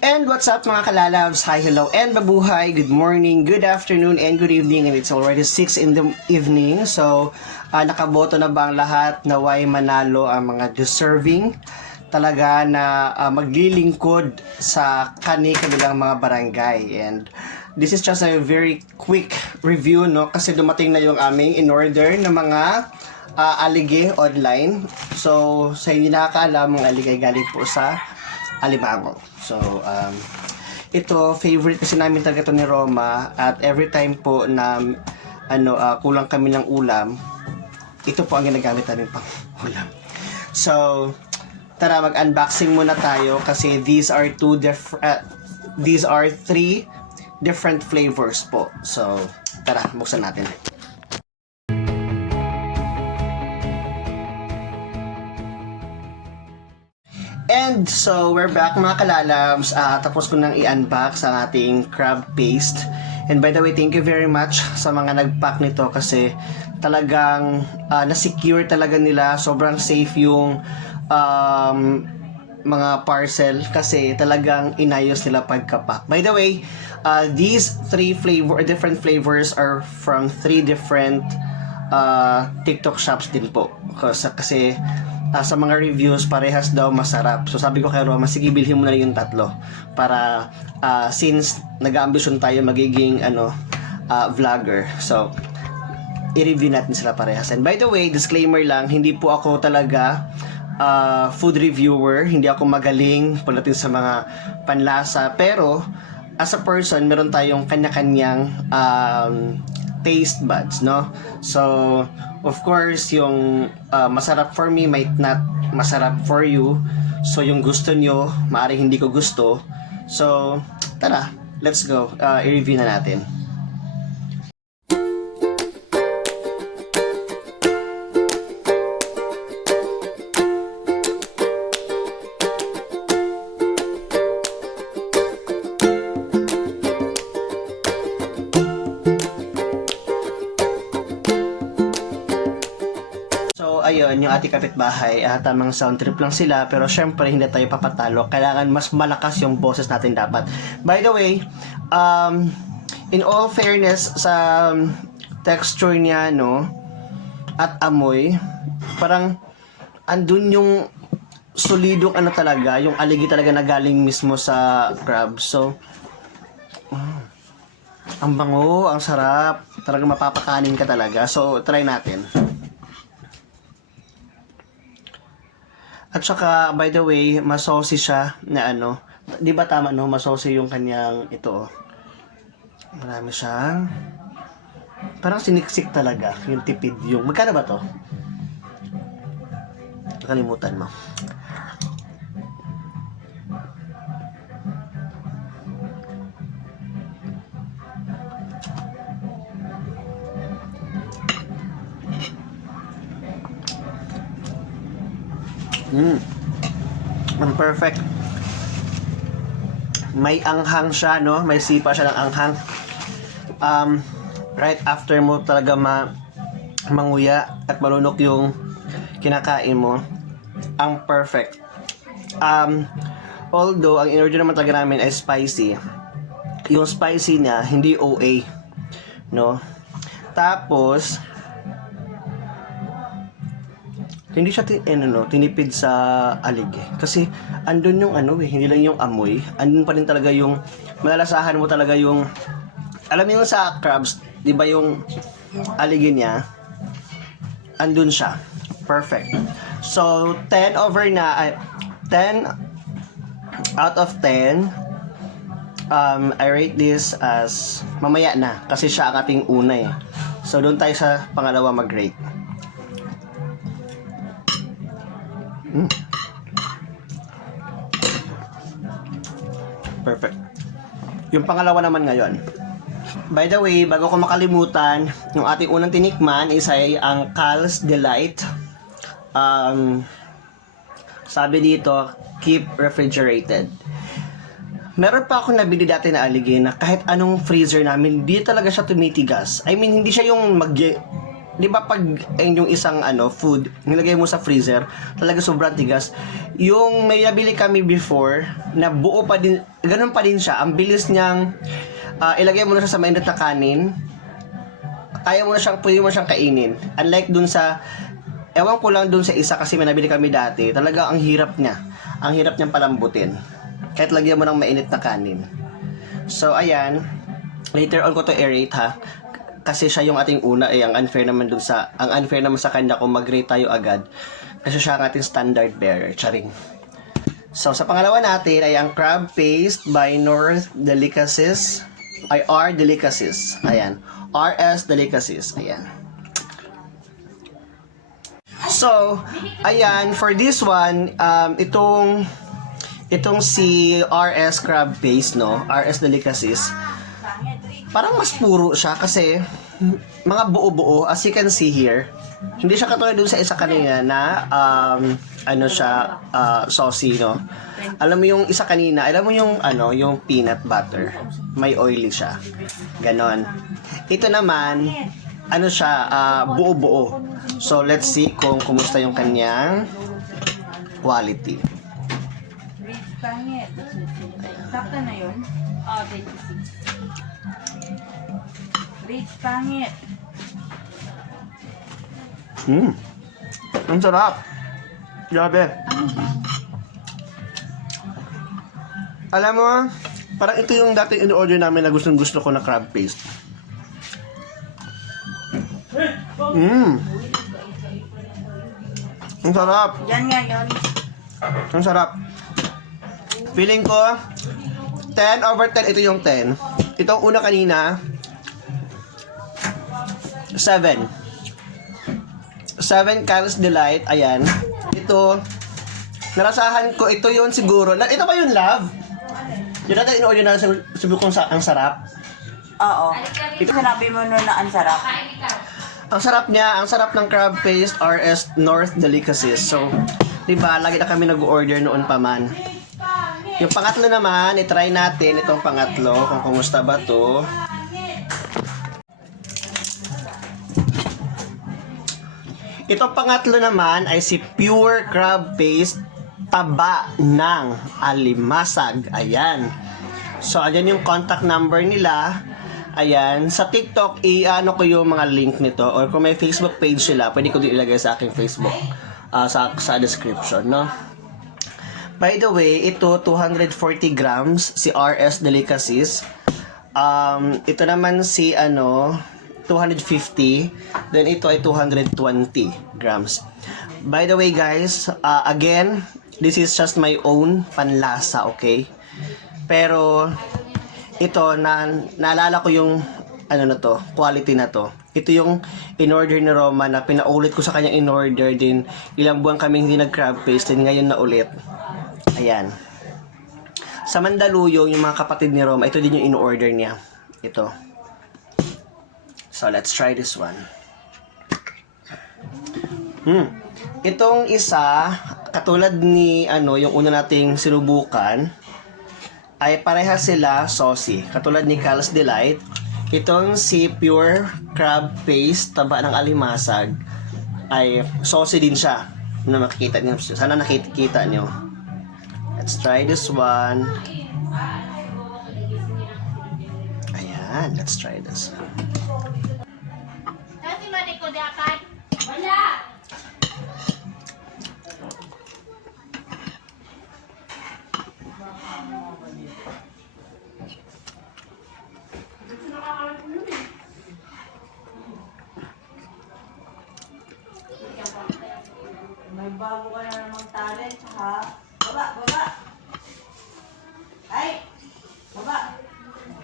And what's up mga kalalabs? Hi, hello, and mabuhay. Good morning, good afternoon, and good evening. And it's already 6 in the evening. So, nakaboto na ba ang lahat na naway manalo ang mga deserving talaga na maglilingkod sa kanilang mga barangay. And this is just a very quick review, no? Kasi dumating na yung aming in-order na mga alige online. So, sa hindi nakakaalam, ang alige galing po sa Alimango. So, ito, favorite kasi namin talaga ito ni Roma, at every time po na kulang kami ng ulam, ito po ang ginagamit namin pang ulam. So, tara, mag-unboxing muna tayo kasi these are three different flavors po. So, tara, buksan natin. And so, we're back mga kalalabs. Tapos ko nang i-unbox ang ating crab paste. And by the way, thank you very much sa mga nag-pack nito kasi talagang na-secure talaga nila. Sobrang safe yung mga parcel kasi talagang inayos nila pagka-pack. By the way, these different flavors are from three different TikTok shops din po. Kasi sa mga reviews, parehas daw masarap. So sabi ko kay Roma, sige bilhin mo na yung tatlo para since nag-aambisyon tayo magiging vlogger. So i-review natin sila parehas. And by the way, disclaimer lang, hindi po ako talaga food reviewer. Hindi ako magaling pagdating sa mga panlasa. Pero as a person, meron tayong kanya-kanyang taste buds, no? So, of course, yung masarap for me might not masarap for you. So, yung gusto nyo, maaaring hindi ko gusto. So, tara, let's go. I-review na natin. Ayun, yung ating kapitbahay, tamang sound trip lang sila, pero syempre hindi tayo papatalo. Kailangan mas malakas yung boses natin dapat. By the way, in all fairness sa texture niya, no, at amoy, parang andun yung solidong talaga, yung aligi talaga na galing mismo sa crab. So, ang bango, ang sarap, talaga mapapakanin ka talaga. So, try natin. At saka, by the way, masaucy siya na di ba tama no? Masaucy yung kanyang ito. Marami siyang parang siniksik talaga yung tipid yung. Magkano ba to? Nakalimutan mo. Perfect. May anghang siya, no? May sipa siya ng anghang. Right after mo talaga manguya at malunok yung kinakain mo, ang perfect. Although, ang in-order naman talaga namin ay spicy. Yung spicy niya, hindi OA. No? Tapos, hindi siya tinipid sa alig kasi andun yung hindi lang yung amoy, andun pa rin talaga yung malalasahan mo talaga yung alam mo yung sa crabs, di ba yung alig niya andun siya, perfect. So 10 out of 10. I rate this as mamaya na kasi siya ang ating una so doon tayo sa pangalawa mag-rate. Perfect. Yung pangalawa naman ngayon. By the way, bago ko makalimutan, yung ating unang tinikman is ang Cal's Delight. Sabi dito, keep refrigerated. Meron pa ako nabili dati na alige na kahit anong freezer namin, di talaga siya tumitigas. I mean, hindi siya yung di ba pag yung isang food, nilagay mo sa freezer, talaga sobrang tigas. Yung may nabili kami before, na buo pa din, ganun pa din siya. Ang bilis niyang, ilagay mo na siya sa mainit na kanin, pwede mo siyang kainin. Unlike dun sa, ewan ko lang dun sa isa kasi may nabili kami dati, talaga ang hirap niya. Ang hirap niyang palambutin. Kahit lagyan mo ng mainit na kanin. So, ayan. Later on ko to i-rate ha. Kasi siya yung ating una ang unfair naman sa kanya kung mag-rate tayo agad. Kasi siya ang ating standard bearer. Charing. So, sa pangalawa natin ay ang crab paste by North Delicacies. R Delicacies. Ayan. RS Delicacies. Ayan. So, ayan, for this one, itong si RS Crab Paste, no? RS Delicacies. Parang mas puro siya kasi mga buo-buo, as you can see here. Hindi siya katulad dun sa isa kanina na saucy, no? Alam mo yung isa kanina, alam mo yung yung peanut butter. May oily siya. Ganon. Ito naman, buo-buo. So, let's see kung kumusta yung kanyang quality. Sakto na yun? Oo, 26. Rich pangit. Ang sarap. Grabe. Alam mo, parang ito yung dating in-order namin na gustong-gusto ko na crab paste. Ang sarap. Yan nga yun. Ang sarap. Feeling ko, 10 over 10, ito yung 10. Itong una kanina, 7. 7 Carol's Delight, ayan. Ito, narasahan ko, ito yun siguro. Ito ba yung love? Yun natin in-order na sabi kong ang sarap. Oo. Ito sinabi mo nun na ang sarap. Ang sarap niya, ang sarap ng crab paste RS North Delicacies. So, di ba, lagi na kami nag-order noon pa man. Yung pangatlo naman, i-try natin itong pangatlo kung kumusta ba to. Itong pangatlo naman ay si Pure Crab Paste Taba ng Alimasag. Ayan. So, ayan yung contact number nila. Ayan. Sa TikTok, i-ano ko yung mga link nito. Or kung may Facebook page sila, pwede ko din ilagay sa aking Facebook. Sa description, no? By the way, ito 240 grams si RS Delicacies. Ito naman si 250. Then ito ay 220 grams. By the way, guys, again, this is just my own panlasa, okay? Pero ito naalala ko yung quality na to. Ito yung in-order ni Roma na pinaulit ko sa kanyang in-order din. Ilang buwan kaming hindi nag-crab paste din ngayon na ulit. Ayan. Sa Mandaluyong, yung mga kapatid ni Roma, ito din yung in-order niya. Ito. So, let's try this one. Itong isa, katulad ni yung una nating sinubukan, ay parehas sila saucy. Katulad ni Carol's Delight. Itong si Pure Crab Paste Taba ng Alimasag ay saucy din siya. Na makikita niyo. Sana nakikita niyo. Let's try this one. Ayan, let's try this. Wala! May bago ka na namang talent, ha? Baba! Ay! Baba!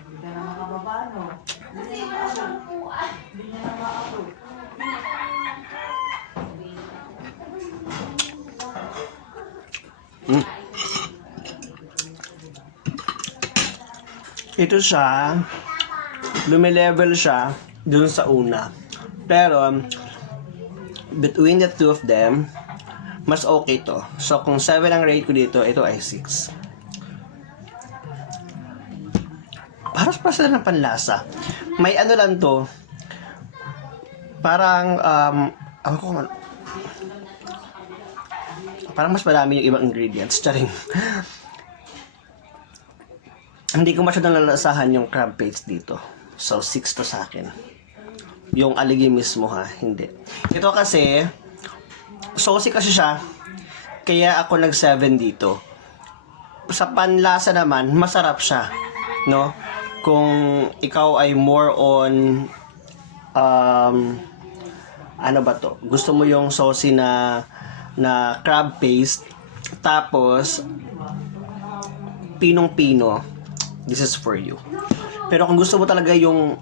Hindi ka na makababa, no? Kasi wala siyang upuan. Hindi niya na makapag. Ito siya, lumilevel siya dun sa una. Pero, between the two of them, mas okay to. So, kung 7 ang rate ko dito, ito ay 6. Paras pa sila ng panlasa. May lang to, Parang, ako ko man, parang mas marami yung ibang ingredients. Charing. Hindi ko masyadong lalasahan yung crab paste dito. So, 6 to sa akin. Yung aligi mismo ha, hindi. Ito kasi, saucy kasi siya, kaya ako nag-7 dito. Sa panlasa naman, masarap siya. No? Kung ikaw ay more on, ano ba to? Gusto mo yung saucy na crab paste, tapos, pinong-pino, this is for you. Pero kung gusto mo talaga yung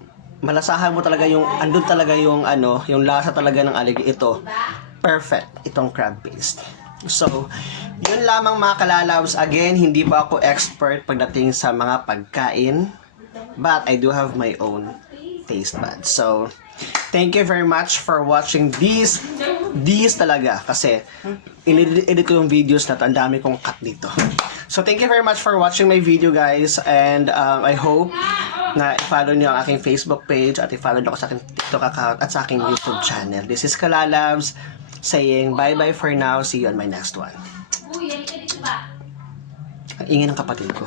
malasahan mo talaga yung andun talaga yung yung lasa talaga ng aligi, ito perfect itong crab paste. So, yun lamang mga kalalabs. Again, hindi pa ako expert pagdating sa mga pagkain, but I do have my own taste buds. So, thank you very much for watching these talaga kasi in-edit ko yung videos na to. Ang dami kong cut dito. So, thank you very much for watching my video, guys. And I hope na i-follow niyo ang aking Facebook page at i-follow niyo ako sa aking TikTok account at sa aking YouTube channel. This is Kalalabs saying bye-bye for now. See you on my next one. Uy, halika dito ba? Ang ingay ng kapatid ko.